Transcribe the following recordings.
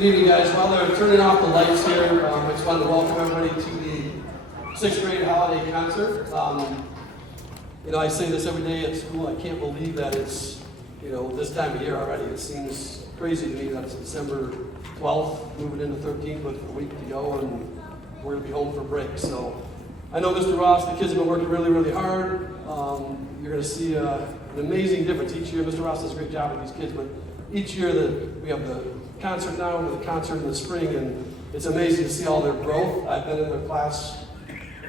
Good evening, guys. While they're turning off the lights here, I just wanted to welcome everybody to the 6th grade holiday concert. I say this every day at school. I can't believe that it's, this time of year already. It seems crazy to me that it's December 12th, moving into 13th with a week to go, and we're going to be home for break. So I know Mr. Ross, the kids have been working really, really hard. You're going to see an amazing difference each year. Mr. Ross does a great job with these kids, but each year that we have the concert now and the concert in the spring, and it's amazing to see all their growth. I've been in their class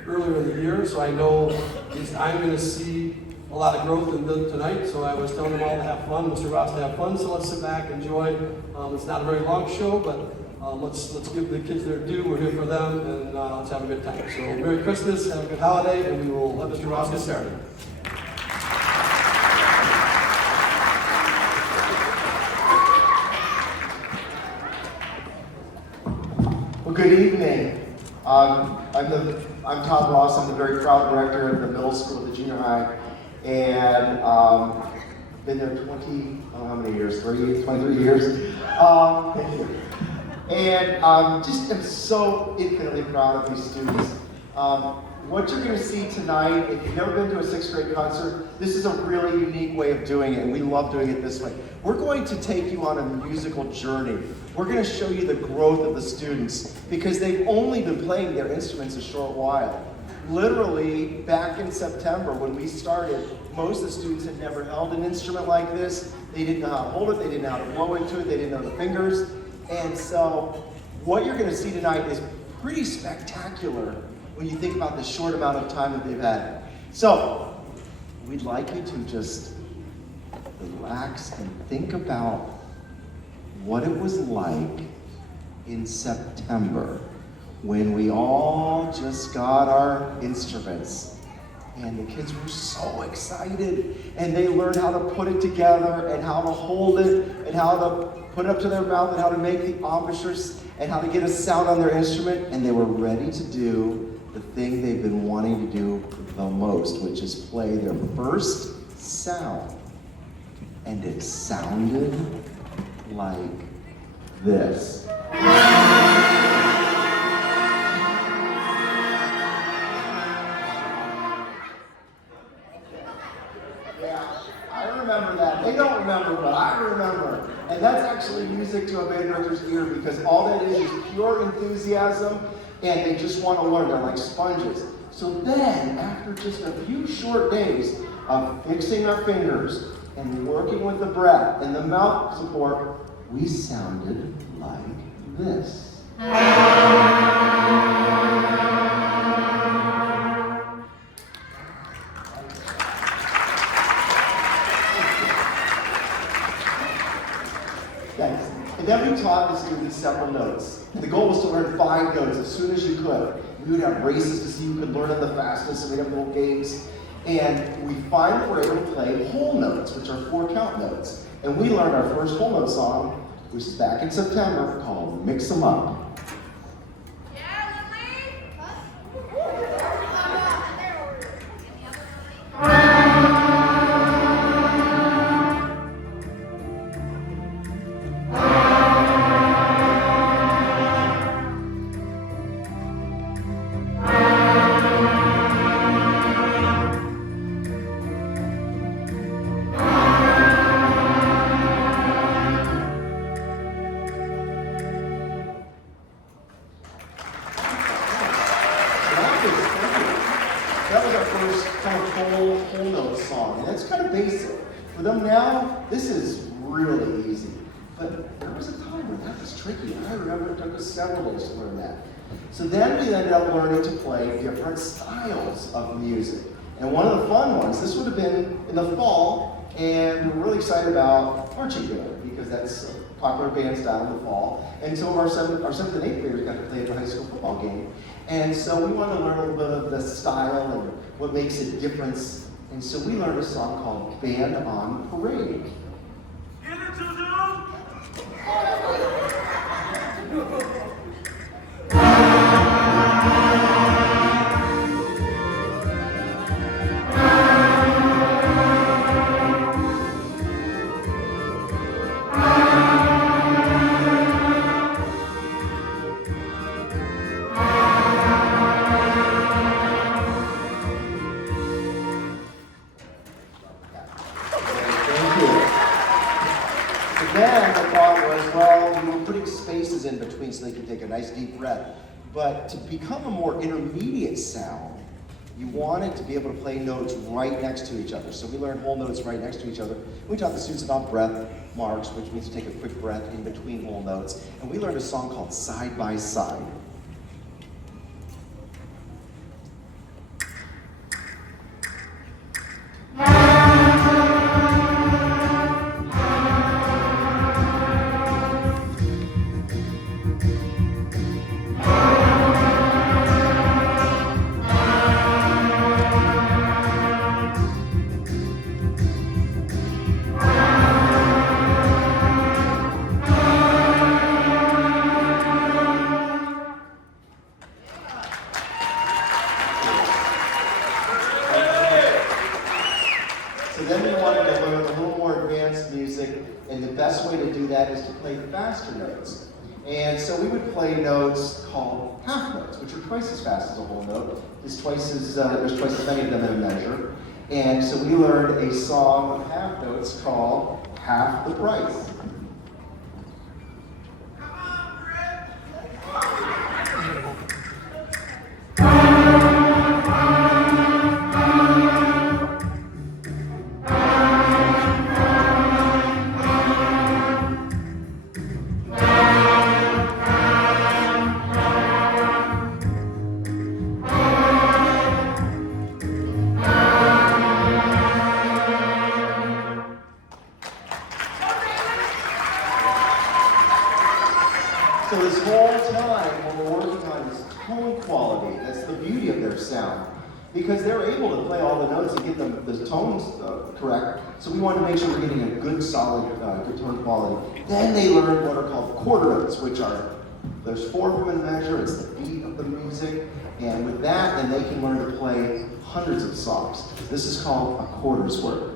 earlier in the year, so I know I'm going to see a lot of growth in them tonight. So I was telling them all to have fun, Mr. Ross to have fun. So let's sit back, enjoy. It's not a very long show, but let's give the kids their due. We're here for them, and let's have a good time. So Merry Christmas, have a good holiday, and we will let Mr. Ross get started. Well, good evening. I'm Tom Ross. I'm the very proud director of the middle school, the junior high, and been there how many years? 23 years. Thank you. And just am so infinitely proud of these students. What you're going to see tonight, if you've never been to a 6th grade concert, this is a really unique way of doing it, and we love doing it this way. We're going to take you on a musical journey. We're going to show you the growth of the students, because they've only been playing their instruments a short while. Literally, back in September when we started, most of the students had never held an instrument like this. They didn't know how to hold it, they didn't know how to blow into it, they didn't know the fingers. And so, what you're going to see tonight is pretty spectacular when you think about the short amount of time that they've had. So, we'd like you to just relax and think about what it was like in September when we all just got our instruments and the kids were so excited and they learned how to put it together and how to hold it and how to put it up to their mouth and how to make the embouchures and how to get a sound on their instrument, and they were ready to do the thing they've been wanting to do the most, which is play their first sound. And it sounded like this. Yeah, I remember that. They don't remember, but I remember. And that's actually music to a band director's ear, because all that is pure enthusiasm, and they just want to learn. They're like sponges. So then, after just a few short days of fixing our fingers and working with the breath and the mouth support, we sounded like this. Thanks. And then we taught the students several notes. The goal was to learn 5 notes as soon as you could. We would have races to see who could learn them the fastest, and we'd have little games. And we finally were able to play whole notes, which are 4-count notes. And we learned our first whole note song, which is back in September, called Mix 'Em Up. That was our first kind of whole note song. And that's kind of basic. For them now, this is really easy. But there was a time when that was tricky. I remember it took us several days to learn that. So then we ended up learning to play different styles of music. And one of the fun ones, this would have been in the fall, and we're really excited about marching band, because that's a popular band style in the fall. And some of our 7th and 8th graders got to play at the high school football game. And so we wanted to learn a little bit of the style and what makes it different. And so we learned a song called Band on Parade. Give it to them! then the thought was, well, we were putting spaces in between so they could take a nice deep breath. But to become a more intermediate sound, you wanted to be able to play notes right next to each other. So we learned whole notes right next to each other. We taught the students about breath marks, which means to take a quick breath in between whole notes. And we learned a song called Side by Side. So then we wanted to learn a little more advanced music, and the best way to do that is to play faster notes. And so we would play notes called half notes, which are twice as fast as a whole note. There's twice as many of them in a measure. And so we learned a song of half notes called Half the Price. So this whole time, when we're working on this tone quality, that's the beauty of their sound, because they're able to play all the notes and get the tones correct. So we want to make sure we're getting a good, solid, good tone quality. Then they learn what are called quarter notes, which are, there's 4 of them in a measure, it's the beat of the music, and with that, then they can learn to play hundreds of songs. This is called a quarters word.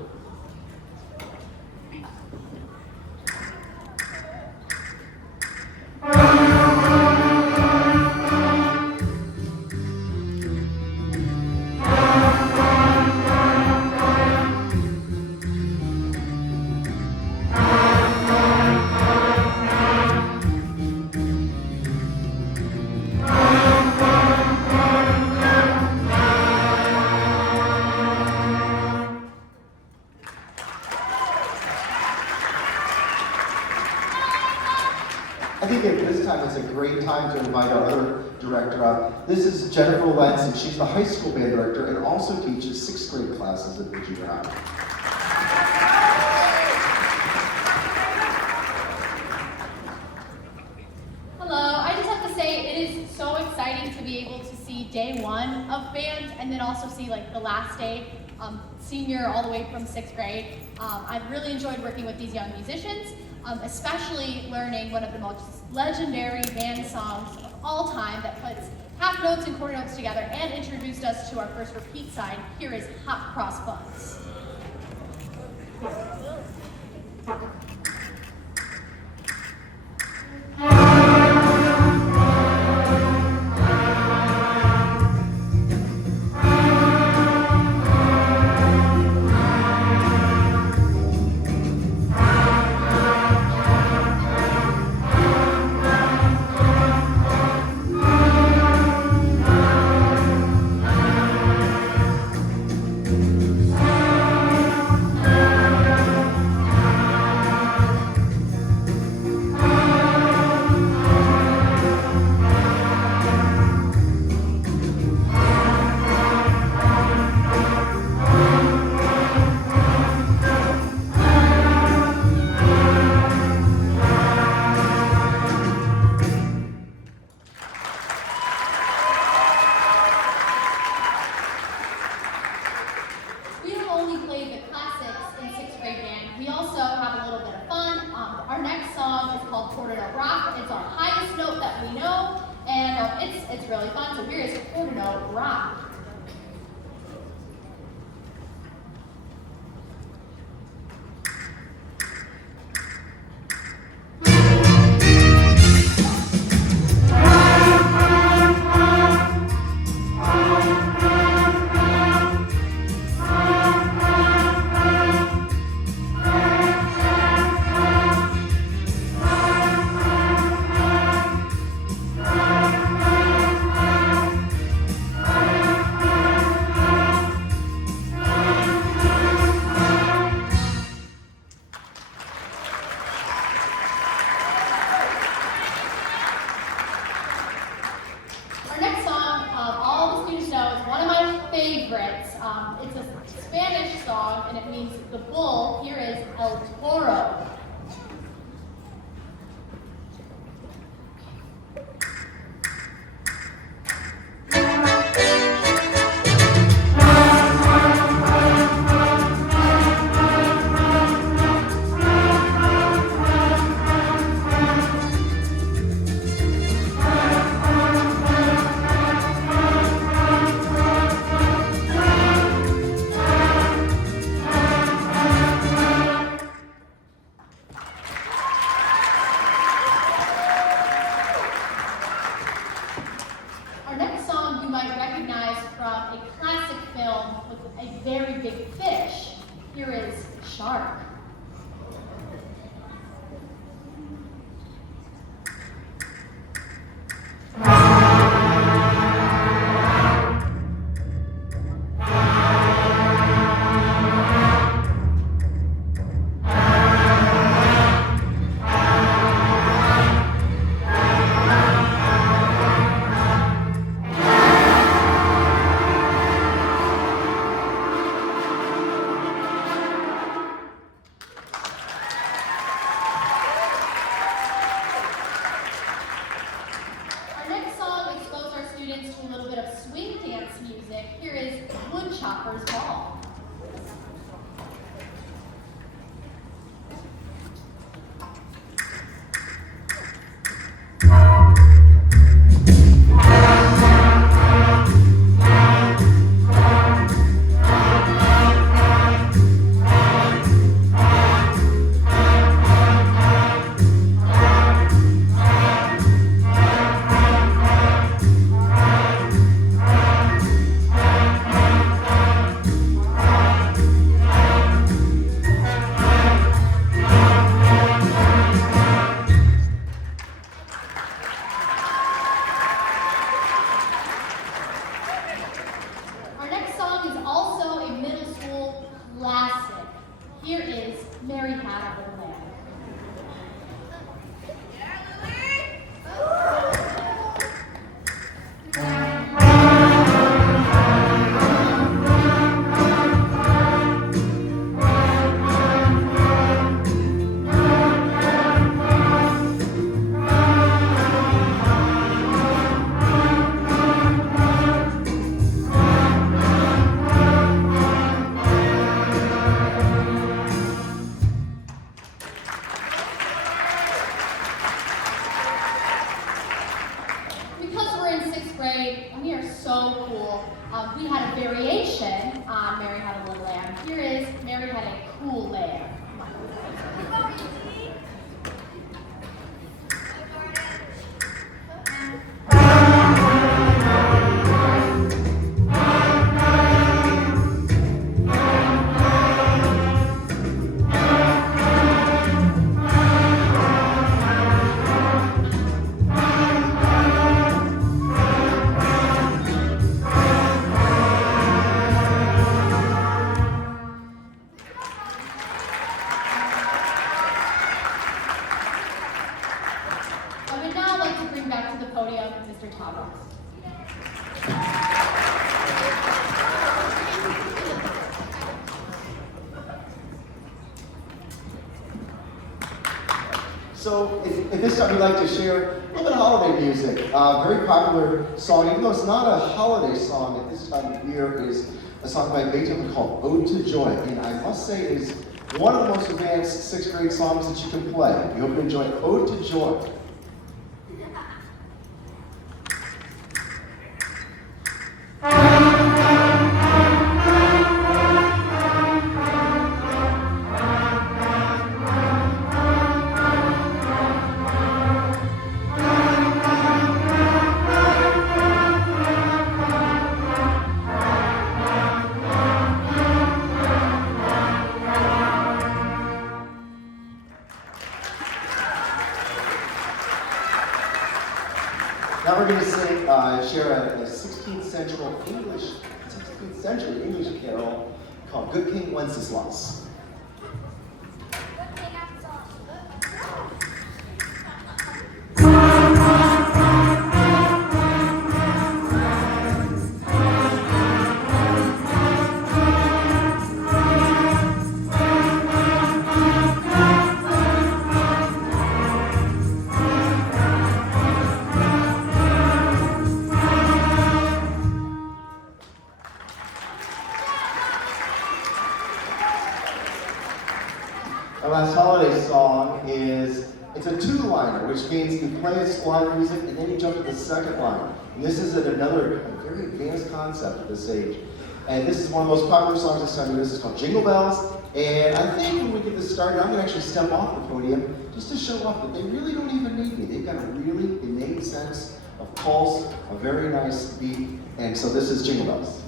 I think at this time it's a great time to invite our other director up. This is Jennifer Lentz, and she's the high school band director and also teaches 6th grade classes at the junior high. Hello, I just have to say it is so exciting to be able to see day 1 of band and then also see like the last day, senior all the way from 6th grade. I've really enjoyed working with these young musicians. Especially learning one of the most legendary band songs of all time that puts half notes and quarter notes together and introduced us to our first repeat side. Here is Hot Cross Buns. We also have a little bit of fun. Our next song is called Quarter Note Rock. It's our highest note that we know, and it's really fun. So here is Quarter Note Rock. it means the bull. Here is El Toro. Our next song you might recognize from a classic film with a very big fish. Here is Shark. Our next song exposed our students to a little bit of swing dance music. Here is Woodchopper's Ball. Our next song is also a middle school classic. Here is Mary Had a Little Lamb. Because we're in sixth grade and we are so cool, we had a variation on Mary Had a Little Lamb. Here is Mary Had a Cool Lamb. I would now like to bring back to the podium Mr. Todd Ross. So at this time, we'd like to share a little bit of holiday music. Very popular song, even though it's not a holiday song at this time of year, is a song by Beethoven called Ode to Joy. And I must say it is one of the most advanced sixth grade songs that you can play. We hope you enjoy Ode to Joy. Now we're going to share a 16th century English carol called Good King Wenceslas. Our last holiday song is, it's a two-liner, which means you play a line of music and then you jump to the second line. And this is another very advanced concept at this age. And this is one of the most popular songs this time of year. This is called Jingle Bells. And I think when we get this started, I'm going to actually step off the podium just to show off that they really don't even need me. They've got a really innate sense of pulse, a very nice beat. And so this is Jingle Bells.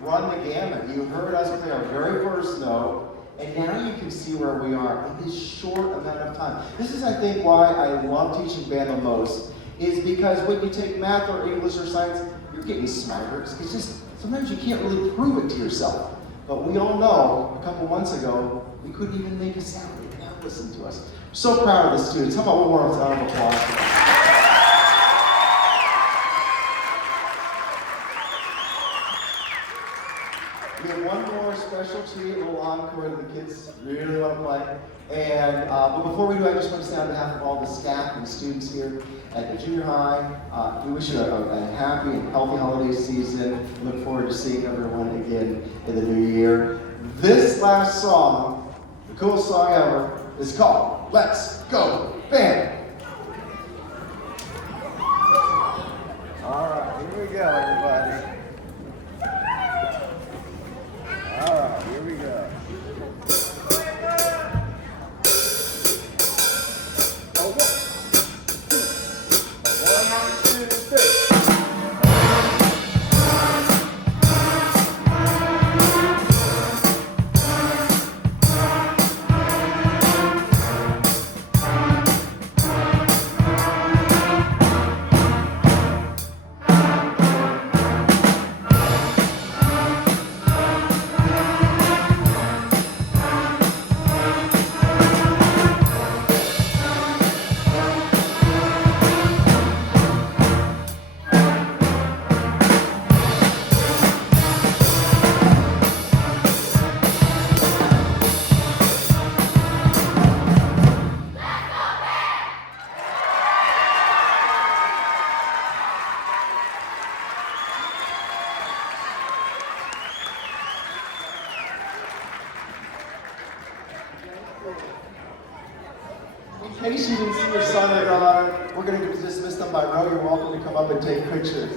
Run the gamut. You heard us play our very first note, and now you can see where we are in this short amount of time. This is, I think, why I love teaching band the most, is because when you take math or English or science, you're getting smarter. It's just, sometimes you can't really prove it to yourself. But we all know, a couple months ago, we couldn't even make a sound. They now listen to us. So proud of the students. How about one more round of applause for them? We have one more special treat, a little encore that the kids really want to play. And but before we do, I just want to say on behalf of all the staff and students here at the junior high, we wish you a happy and healthy holiday season. We look forward to seeing everyone again in the new year. This last song, the coolest song ever, is called Let's Go Band. All right, here we go, everybody. All right, here we go. In case you didn't see your son or daughter, we're going to dismiss them by row. You're welcome to come up and take pictures.